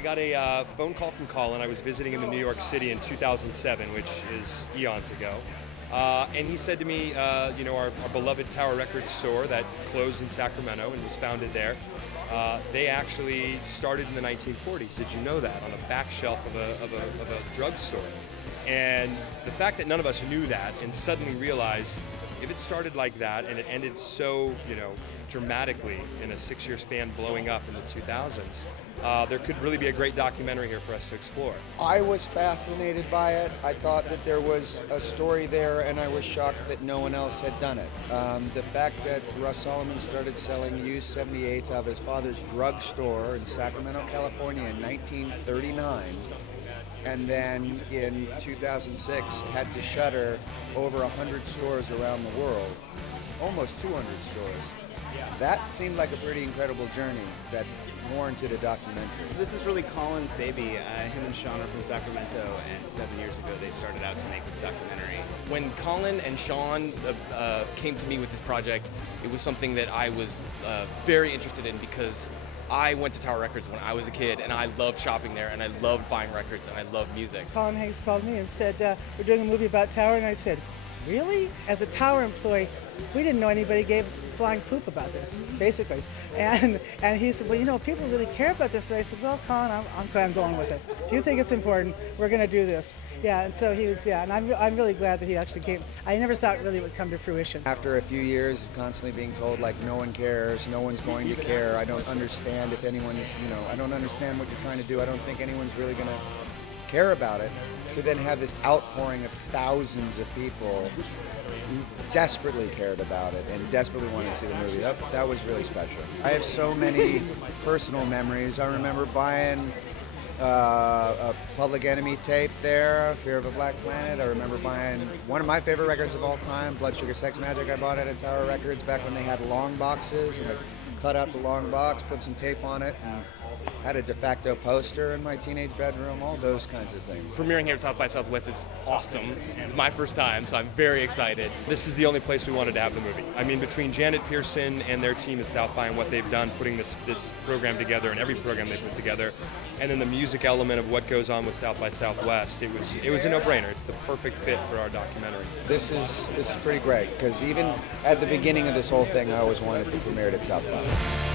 I got a phone call from Colin. I was visiting him in New York City in 2007, which is eons ago. And he said to me, our beloved Tower Records store that closed in Sacramento and was founded there, they actually started in the 1940s. Did you know that? On the back shelf of a drugstore. And the fact that none of us knew that and suddenly realized if it started like that and it ended so, dramatically in a 6-year span blowing up in the 2000s, there could really be a great documentary here for us to explore. I was fascinated by it. I thought that there was a story there, and I was shocked that no one else had done it. The fact that Russ Solomon started selling used 78s out of his father's drugstore in Sacramento, California in 1939, and then in 2006 had to shutter over 100 stores around the world, almost 200 stores. That seemed like a pretty incredible journey that warranted a documentary. This is really Colin's baby. Him and Sean are from Sacramento, and 7 years ago they started out to make this documentary. When Colin and Sean came to me with this project, it was something that I was very interested in because I went to Tower Records when I was a kid, and I loved shopping there, and I loved buying records, and I loved music. Colin Hanks called me and said, we're doing a movie about Tower, and I said, really? As a Tower employee, we didn't know anybody gave flying poop about this, basically. And he said, well, people really care about this. And I said, well, Colin, I'm going with it. If you think it's important, we're going to do this. Yeah, and so he was, and I'm really glad that he actually came. I never thought really it would come to fruition. After a few years of constantly being told, no one cares, no one's going to care, I don't understand if anyone is, I don't understand what you're trying to do, I don't think anyone's really going to care about it, to then have this outpouring of thousands of people who desperately cared about it and desperately wanted to see the movie. That was really special. I have so many personal memories. I remember buying a Public Enemy tape there, Fear of a Black Planet. I remember buying one of my favorite records of all time, Blood Sugar Sex Magic. I bought it at Tower Records back when they had long boxes, and I cut out the long box, put some tape on it, and had a de facto poster in my teenage bedroom, all those kinds of things. Premiering here at South by Southwest is awesome. It's my first time, so I'm very excited. This is the only place we wanted to have the movie. I mean, between Janet Pearson and their team at South by and what they've done, putting this program together and every program they put together, and then the music element of what goes on with South by Southwest, it was a no-brainer. It's the perfect fit for our documentary. This is pretty great, because even at the beginning of this whole thing, I always wanted to premiere it at South by.